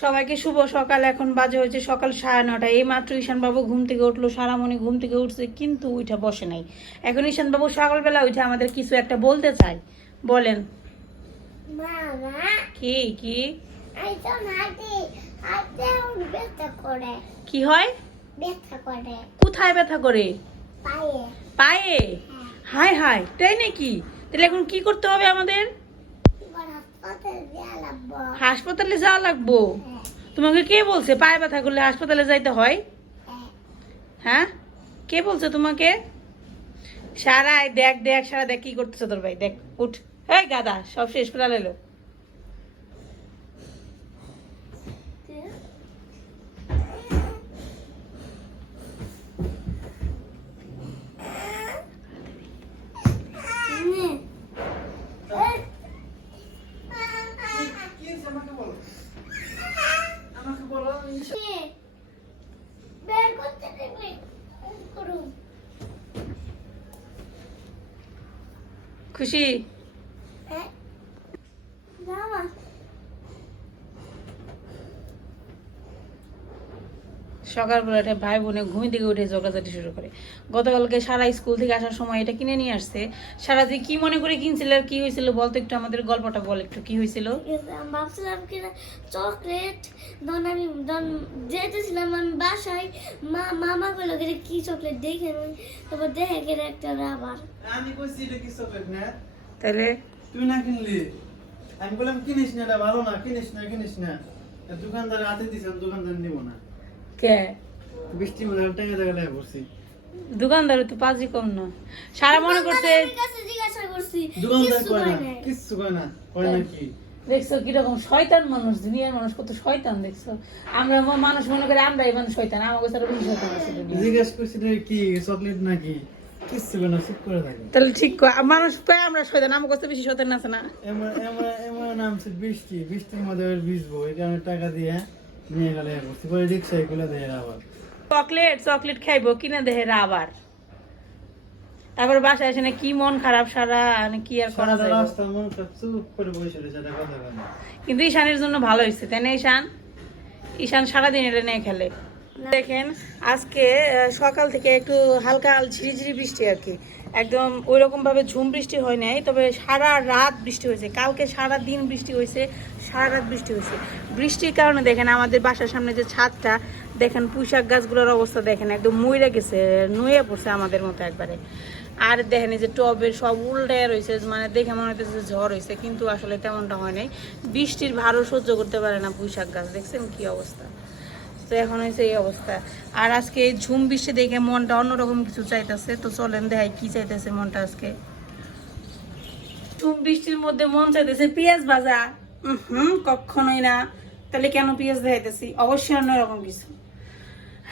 সবাইকে শুভ সকাল। এখন বাজে হয়েছে সকাল সাড়ে নটা এই মাত্র ঈশানবাবু ঘুম থেকে উঠল সারামণি ঘুম থেকে উঠছে কিন্তু উঠে বসে নাই। এখন ঈশানবাবু সকালবেলা উঠে আমাদের কিছু একটা বলতে চাই বলেন। কি কি? কি হয়? কোথায় ব্যথা করে? পায়ে। পায়ে? হাই হাই তাই নাকি? তাহলে এখন কি করতে হবে আমাদের? হাসপাতালে যাওয়া লাগবো? তোমাকে কে বলছে? পায়ে ব্যথা করলে হাসপাতালে যাইতে হয়? হ্যাঁ। হ্যাঁ কে বলছে তোমাকে? সারাই, দেখ দেখ সারা দেখ, কি করতেছে তোর ভাই? দেখ, উঠ। এই গাদা সব শেষ করে এলো বের করতে দেবে করুন খুশি হ্যাঁ মামা সকালবেলা একটা ভাই বোনে ঘুম থেকে উঠে ঝগড়াঝাটি শুরু করে। গতকালকে সারা স্কুল থেকে আসার সময় এটা কিনে নিয়ে আসছে। সারা তুই কি মনে করে কিনছিল আর কি হয়েছিল বলতো একটু আমাদের গল্পটা বল একটু কি হয়েছিল? ভাবছিলাম কি চকলেট ধন আমি ধন যেতেছিলাম আমি বাসায় মা মামা বলল কি কি চকলেট দেখে নই তারপর দেখে গেলে একটা রাবার। আমি কইছি এটা কি চকলেট না? তাহলে তুই না কিনলি? আমি বললাম কিনিস না এটা ভালো না কিনিস না কিনিস না। দোকানদার হাতে দিছে আমি দোকানদার নিব না। কে? বৃষ্টি পড়ছি। দোকানদার তো পাজি কম না। সারা মনে করছে জিজ্ঞাসা করছি দোকানদার কয় না কিচ্ছু কয় না কয় না কি? দেখছ কীরকম শয়তান মানুষ দুনিয়ার মানুষ কত শয়তান দেখছ। আমরা মানুষ মনে করে আমরাই মানুষ শয়তান আমার কাছে বেশি শয়তান আছে। জিজ্ঞেস করছি কি চকলেট নাকি? তাহলে ঠিক মানুষ কয় আমরা শয়তান আমার কাছে বেশি শয়তান আছে না। এমন এমন এমন বৃষ্টি বৃষ্টির মধ্যে ভিজবো কারণে টাকা দিয়ে নিয়ে গেলে করছি পরে রিক্সায়গুলো দেয় আবার চকলেট চকলেট খাইবো কিনে দেহে আবার। তারপর বাসায় এসে না কি মন খারাপ সারা মানে কি আর করা যায় রাস্তা মন খারাপ চুপ করে বসে রয়েছে কথা কিন্তু ঈশানের জন্য ভালো হয়েছে তাই না ঈশান? ঈশান সারাদিন এটা নিয়ে খেলে। দেখেন, আজকে সকাল থেকে একটু হালকা ঝিরিঝিরি বৃষ্টি আর কি। একদম ওই রকম ভাবে ঝুম বৃষ্টি হয় নাই, তবে সারা রাত বৃষ্টি হয়েছে। কালকে সারা দিন বৃষ্টি হয়েছে, সারা রাত বৃষ্টি হয়েছে। বৃষ্টির কারণে দেখেন, আমাদের বাসার সামনে যে ছাদটা, দেখেন পুঁইশাক গাছগুলোর অবস্থা দেখেন, একদম মইরা গেছে নুয়ে পড়ছে আমাদের মতো একবারে। আর দেখেন, এই যে টবের সব উল্টে রয়েছে মানে দেখে মনে হচ্ছে ঝড় হয়েছে কিন্তু আসলে তেমনটা হয় নাই। বৃষ্টির ভারও সহ্য করতে পারে না পুঁইশাক গাছ, দেখছেন কি অবস্থা? তো এখন হয়েছে এই অবস্থা। আর আজকে এই ঝুম বৃষ্টি দেখে মনটা অন্যরকম কিছু চাইতেছে। তো চলেন দেখাই কি চাইতেছে মনটা আজকে। ঝুম বৃষ্টির মধ্যে মন চাইতেছে পেঁয়াজ ভাজা। হুম কখনোই না। তাহলে কেন পেঁয়াজ দেখাইতেছি? অবশ্যই অন্যরকম কিছু।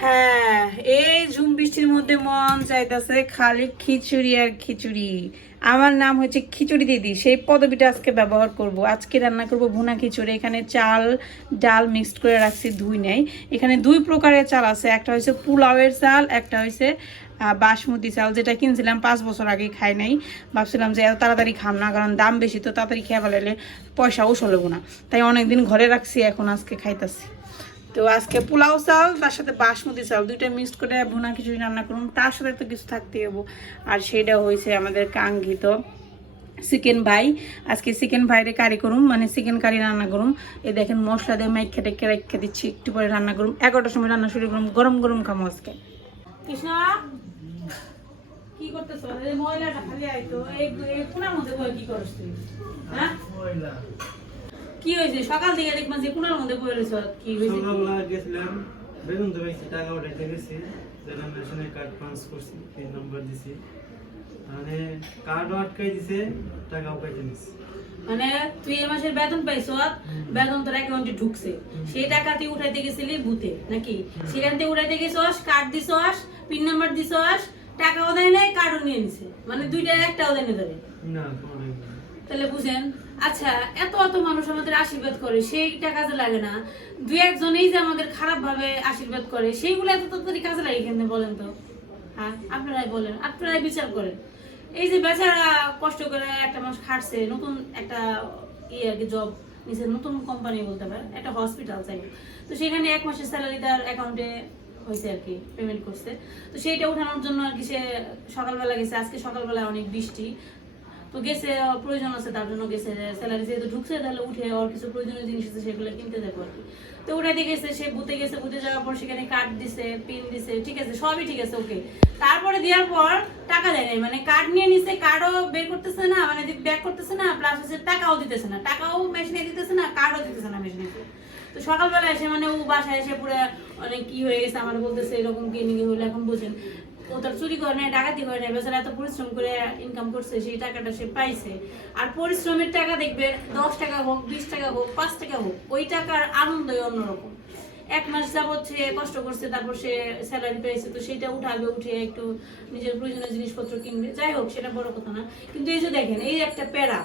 হ্যাঁ এই ঝুম বৃষ্টির মধ্যে মন চাইতেছে খালি খিচুড়ি আর খিচুড়ি। আমার নাম হচ্ছে খিচুড়ি দিদি সেই পদবিটা আজকে ব্যবহার করব। আজকে রান্না করব ভুনা খিচুড়ি এখানে চাল ডাল মিক্সড করে রাখছি ধুই নেই। এখানে দুই প্রকারের চাল আছে একটা হচ্ছে পোলাওয়ের চাল একটা আহ, বাসমতি চাল যেটা কিনছিলাম পাঁচ বছর আগে খাই নাই। ভাবছিলাম যে এত তাড়াতাড়ি খাম না কারণ দাম বেশি তো তাড়াতাড়ি খেয়ে ফেলাইলে পয়সাও চলবো না। তাই অনেকদিন ঘরে রাখছি এখন আজকে খাইতাছি। তো আজকে পোলাও চাল তার সাথে বাসমতি চাল দুইটা মিক্সড করে ভুনা খিচুড়ি রান্না করুন। তার সাথে তো কিছু থাকতে হব। আর সেটা হয়েছে আমাদের কাঙ্ক্ষিত চিকেন ভাই। আজকে চিকেন ভাইরে কারি করুম মানে চিকেন কারি রান্না করুম। এ দেখেন মশলা দিয়ে মাইক খেটে রেখে দিচ্ছি একটু পরে রান্না করুম। এগারোটার সময় রান্না শুরু করুম গরম গরম খামো আজকে। কৃষ্ণ কি করতেছো? ময়লাটা খালি আইতো এই কোনার মধ্যে কি করছ তুই? হ্যাঁ? ময়লা। কি হয়েছে? সকাল থেকে দেখবেন যে কোনার মধ্যে বই রয়েছ কি হয়েছে সকালবেলা গেছিলাম বেতন তো পাইছি টাকা উঠাইতে গেছি কার্ড করছি তিন নম্বর দিছি। মানে কার্ডও আটকাই দিছে টাকাও পাইতে নিছি মানে তুই এই মাসের বেতন পাইছ বেতন তোর অ্যাকাউন্টে ঢুকছে। সেই টাকা তুই উঠাইতে গেছিলি ভূতে নাকি? সেখান থেকে উঠাইতে গেছস কার্ড দিছস পিন নাম্বার দিছস টাকাও দেয় নাই কার্ডও নিয়ে নিছে। মানে দুইটা একটাও দেয় না তাহলে বুঝেন আচ্ছা এত এত মানুষ আমাদের আশীর্বাদ করে, সেইটা কাজে লাগে না। দুই একজনেই যে আমাদের খারাপ ভাবে আশীর্বাদ করে, সেইগুলো এত তাড়াতাড়ি কাজে লাগে কেন বলেন তো? হ্যাঁ আপনারাই বলেন, আপনারাই বিচার করেন। এই যে বেচারা কষ্ট করে একটা মাস খাটছে, নতুন একটা ইয়ে আর কি জব নিচে নতুন কোম্পানি বলতে পারে একটা হসপিটাল চাই তো সেখানে এক মাসের স্যালারি তার অ্যাকাউন্টে হয়েছে আর কি পেমেন্ট করছে। তো সেইটা উঠানোর জন্য আর কি সে সকালবেলা গেছে, আজকে সকালবেলা অনেক বৃষ্টি। তো গেছে প্রয়োজন আছে, তার জন্য গেছে স্যালারি যেহেতু ঢুকছে, তাহলে উঠে ওর কিছু প্রয়োজনীয় জিনিস আছে সেগুলো কিনতে যাব আর কি। তো উঠাইতে গেছে, সে বুথে গেছে, বুথে যাওয়ার পর সেখানে কার্ড দিছে পিন দিছে, ঠিক আছে, সবই ঠিক আছে ওকে তারপরে দেওয়ার পর টাকা দেয় নাই মানে কার্ড নিয়ে নিছে কার্ডও বের করতেছে না মানে ব্যাক করতেছে না প্লাস হচ্ছে টাকাও দিতেছে না, টাকাও মেশিনে দিতেছে না কার্ডও দিতেছে না মেশিনে তো সকালবেলা এসে মানে ও বাসায় এসে পুরো অনেক কি হয়ে গেছে, আমার বলতেছে, এরকম কি হলো এখন বুঝেন। ও তার চুরি করে নেয়, ডাকাতি করে নেয়, বেচারা এত পরিশ্রম করে ইনকাম করছে, সেই টাকাটা সে পাইছে। আর পরিশ্রমের টাকা দেখবে, দশ টাকা হোক, বিশ টাকা হোক, পাঁচ টাকা হোক, ওই টাকার আনন্দই অন্যরকম। এক মাস যাবত সে কষ্ট করছে, তারপর সে স্যালারি পেয়েছে, তো সেটা উঠাবে উঠে একটু নিজের প্রয়োজনীয় জিনিসপত্র কিনবে। যাই হোক, সেটা বড় কথা না। কিন্তু এই যে দেখেন, এই একটা প্যারা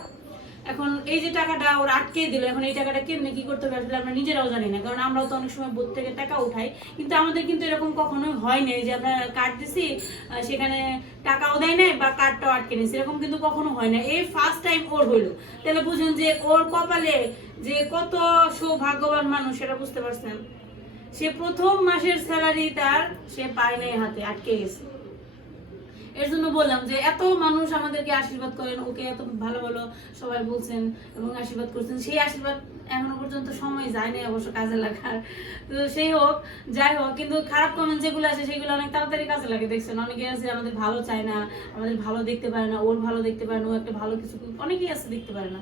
এখন এই যে টাকাটা ওরা আটকে দিল, এখন এই টাকাটা কেমনে কি করতে আসলে আমরা নিজেরাও জানি না, কারণ আমরাও তো অনেক সময় বোধ থেকে টাকা উঠাই। কিন্তু আমাদের কিন্তু এরকম কখনোই হয় নাই যে আমরা কার্ড দিছি সেখানে টাকাও দেয় নাই বা কার্ডটাও আটকে নিয়েছি, এরকম কিন্তু কখনো হয় না এই ফার্স্ট টাইম ওর হইল। তাহলে বুঝুন যে ওর কপালে যে কত সৌভাগ্যবান মানুষ, সেটা বুঝতে পারছেন? সে প্রথম মাসের স্যালারি তার, সে পায় নাই হাতে, আটকে গেছে। এর জন্য বললাম যে এত মানুষ আমাদেরকে আশীর্বাদ করেন, ওকে এত ভালো ভালো সবাই বলছেন এবং আশীর্বাদ করছেন। সেই আশীর্বাদ এখনও পর্যন্ত সময় যায় নাই অবশ্য কাজে লাগার। তো সেই হোক, যাই হোক, কিন্তু খারাপ কমেন্ট যেগুলো আছে সেগুলো অনেক তাড়াতাড়ি কাজে লাগে, দেখছেন? অনেকে আছে আমাদের ভালো চায় না, আমাদের ভালো দেখতে পারে না, ওর ভালো দেখতে পারে না, ও একটা ভালো কিছু অনেকেই আছে দেখতে পারে না।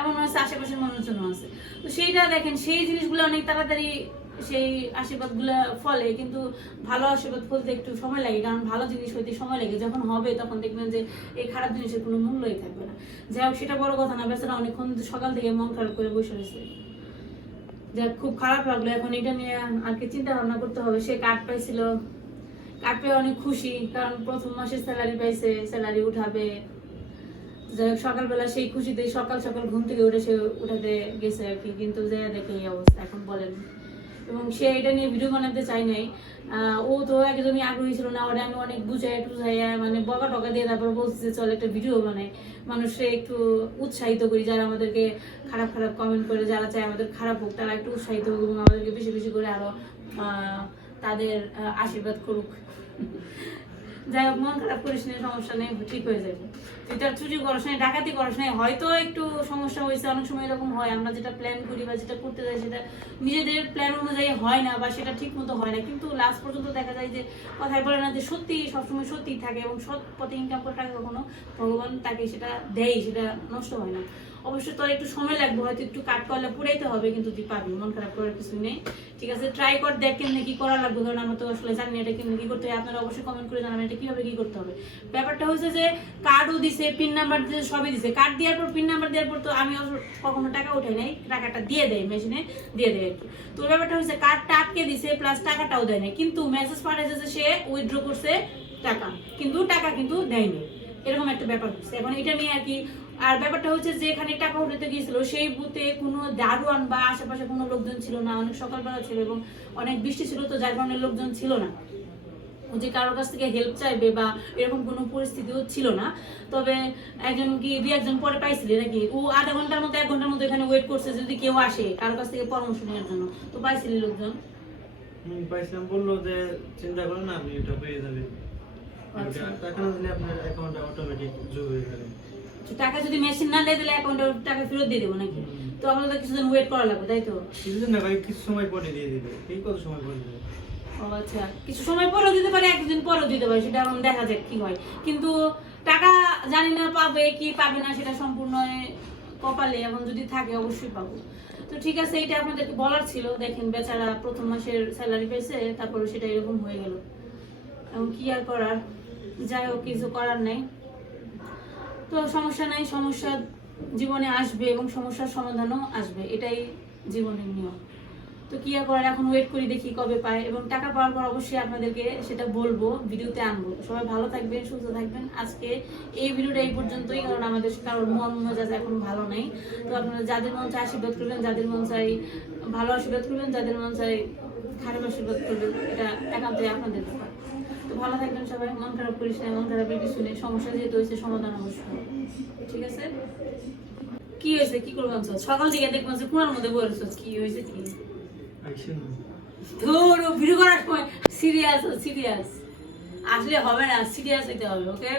এমন আছে আশেপাশের মানুষজন আছে। তো সেইটা দেখেন, সেই জিনিসগুলো অনেক তাড়াতাড়ি সেই আশীর্বাদ ফলে, কিন্তু ভালো আশীর্বাদ ফলতে একটু সময় লাগে, কারণ ভালো জিনিস হইতে সময় লাগে। যখন হবে, তখন দেখবেন যে এই খারাপ জিনিসের কোনো মূল্যই থাকবে না। যাই হোক, সেটা বড় কথা না, বেচারা অনেকক্ষণ সকাল থেকে মন খারাপ করে বসে রয়েছে। যাক, খুব খারাপ লাগল। এখন এটা নিয়ে আর কি চিন্তা ভাবনা করতে হবে। সে কার্ড পাইছিল। কার্ড পেয়ে অনেক খুশি, কারণ প্রথম মাসের স্যালারি পাইছে স্যালারি উঠাবে। যাই হোক, সকালবেলা সেই খুশিতে সকাল সকাল ঘুম থেকে উঠে সে উঠাতে গেছে আর কি। কিন্তু যে দেখে এই অবস্থা, এখন বলেন। এবং সে এটা নিয়ে ভিডিও বানাতে চাই নাই। ও তো একদমই আগ্রহী ছিল না ওরা আমি অনেক বুঝাই টুঝাইয়া মানে বকা টকা দিয়ে তারপর বলছে যে চল একটা ভিডিও বানাই। মানুষে একটু উৎসাহিত করি যারা আমাদেরকে খারাপ খারাপ কমেন্ট করে যারা চায় আমাদের খারাপ হোক তারা একটু উৎসাহিত হোক এবং আমাদেরকে বেশি বেশি করে আরও আহ, তাদের আশীর্বাদ করুক। যাই হোক মন খারাপ করিস না সমস্যা নেই ঠিক হয়ে যাবে। তুই চুরি করাস নাই ডাকাতি করাস নাই হয়তো একটু সমস্যা হয়েছে, অনেক সময় এরকম হয়, আমরা যেটা প্ল্যান করি বা যেটা করতে যাই, সেটা নিজেদের প্ল্যান অনুযায়ী হয় না বা সেটা ঠিক মতো হয় না। কিন্তু লাস্ট পর্যন্ত দেখা যায় যে কথায় বলে না যে সত্যি, সবসময় সত্যিই থাকে এবং সৎ পথে ইনকাম করে টাকা কখনো ভগবান তাকে সেটা দেয়, সেটা নষ্ট হয় না। অবশ্যই তোর একটু সময় লাগবে, হয়তো একটু কাট করলে পুরাইতে হবে, কিন্তু তুই পাবি মন খারাপ করার কিছু নেই। ঠিক আছে ট্রাই কর, দেখ কেমনে কি করা লাগবে কারণ আমরা তো আসলে জানি এটা কেমনি কি করতে হবে আপনারা অবশ্যই কমেন্ট করে জানাবেন এটা কীভাবে কি করতে হবে। ব্যাপারটা হচ্ছে যে কার্ডও দিছে পিন নাম্বার দিছে, সবই দিছে। কার্ড দেওয়ার পর পিন নাম্বার দেওয়ার পর তো আমি কখনো টাকা উঠাই নাই, টাকাটা দিয়ে দেয় মেশিনে দিয়ে দেয় আর কি তো ব্যাপারটা হচ্ছে কার্ডটা আটকে দিছে প্লাস টাকাটাও দেয় নাই। কিন্তু মেসেজ পাঠাইছে সে উইথড্র করছে টাকা। কিন্তু টাকা কিন্তু দেয়নি এরকম একটা ব্যাপার হচ্ছে এখন এটা নিয়ে আর কি, আর ব্যাপারটা হচ্ছে যে এখানে টাকা উঠাতে গিয়েছিল, সেই বুথে কোনো দারোয়ান বা আশেপাশে কোনো লোকজন ছিল না। অনেক সকালবেলা ছিল এবং অনেক বৃষ্টি ছিল তো, যার কারণে লোকজন ছিল না। যে কারোর কাছ থেকে হেল্প চাইবে বা এরকম কোনো পরিস্থিতিও ছিল না। তবে একজন কি দুই একজন পরে পাইছিলি নাকি? ও আধা ঘণ্টার মতো এক ঘণ্টার মতো এখানে ওয়েট করছে যদি কেউ আসে কারোর কাছ থেকে পরামর্শ নেওয়ার জন্য। তো পাইছিলি লোকজন? পাইছিলাম। বলল যে চিন্তা করেন না আপনি এটা পেয়ে যাবেন। আচ্ছা। টাকা না দিলে আপনার অ্যাকাউন্টে অটোমেটিক যোগ হয়ে যাবে। টাকা যদি মেশিন না দেয় তাহলে অ্যাকাউন্টে টাকা ফেরত দিয়ে দেবো নাকি? তো আমাদের কিছুদিন ওয়েট করা লাগবে তাই তো? কিছুদিন না ভাই কিছু সময় পরে দিয়ে দিবে। এই কত সময় পরে দিবে? আচ্ছা কিছু সময় পরেও দিতে পারে, একদিন পরেও দিতে পারে, সেটা এখন দেখা যাক কি হয়। কিন্তু টাকা জানি না পাবে কি পাবে না, সেটা সম্পূর্ণ কপালে এখন যদি থাকে অবশ্যই পাবো। তো ঠিক আছে এটা আপনাদেরকে বলার ছিল। দেখেন বেচারা প্রথম মাসের স্যালারি পেয়েছে, তারপরে সেটা এরকম হয়ে গেল। এখন কি আর করার? যাই হোক, কিছু করার নেই। তো সমস্যা নাই, সমস্যা জীবনে আসবে এবং সমস্যার সমাধানও আসবে, এটাই জীবনের নিয়ম। তো কি আর করার? এখন ওয়েট করি দেখি কবে পায়। এবং টাকা পাওয়ার পর অবশ্যই আপনাদেরকে সেটা বলব, ভিডিওতে আনব। সবাই ভালো থাকবেন, সুস্থ থাকবেন। আজকে এই ভিডিওটা এই পর্যন্তই, কারণ আমাদের কারোর মন মেজাজ এখন ভালো নেই। তো আপনারা যাদের মন চায় আশীর্বাদ করবেন, যাদের মন চাই ভালো আশীর্বাদ করবেন, যাদের মন চাই খারাপ আশীর্বাদ করবেন, এটা একান্তই আপনাদের ব্যাপার। তো ভালো থাকবেন সবাই, মন খারাপ করিস না, মন খারাপের কিছু নেই। সমস্যা যেহেতু হয়েছে, সমাধান অবশ্যই। ঠিক আছে? কি হয়েছে? কি করব সকাল থেকে দেখব যে কোনার মধ্যে বলেছ কি হয়েছে কি? ধর ভিডিও করার সময় সিরিয়াস সিরিয়াস আসলে হবে না সিরিয়াস হইতে হবে ওকে